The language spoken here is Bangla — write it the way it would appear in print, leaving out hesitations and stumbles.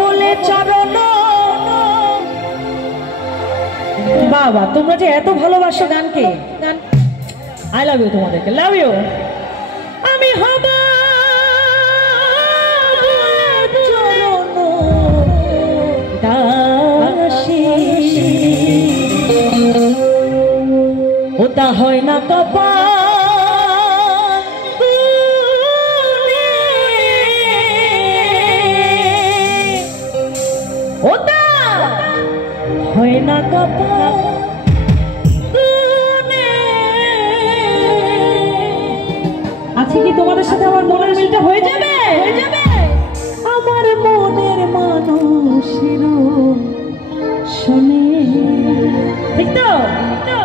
বলে চরণ। বাবা তোমরা যে এত ভালোবাসো গানকে, আই লাভ ইউ, তোমাদেরকে লাভ ইউ। আমি হব ওটা হয় না কপাল, ওটা হয় না কপাল। আজকে কি তোমাদের সাথে আমার মনের মিলটা হয়ে যাবে? হয়ে যাবে। আমার মনের মানুষের শোনে, ঠিক তো?